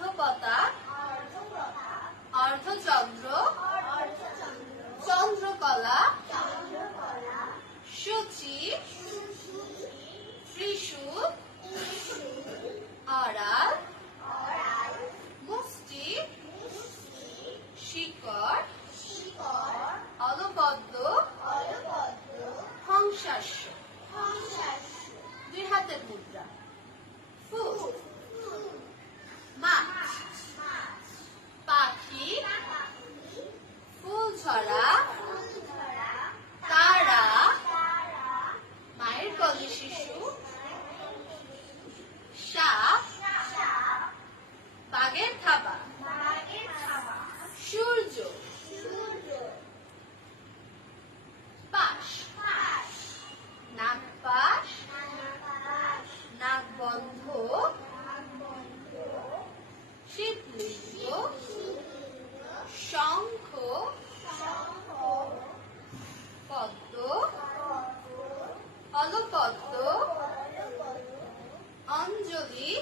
অর্ধপতা অর্ধচন্দ্র চন্দ্রকলা সূচি ত্রিশু আড়াল মুষ্টি শিকর অলপদ্ম হংসাস দুই হাতের মুদ্রা। ফুল। জল শিশু। সাপ। বাগের থাবা। সূর্য। পাশ। নাগপাশ। নাগবন্ধ। ¿Qué.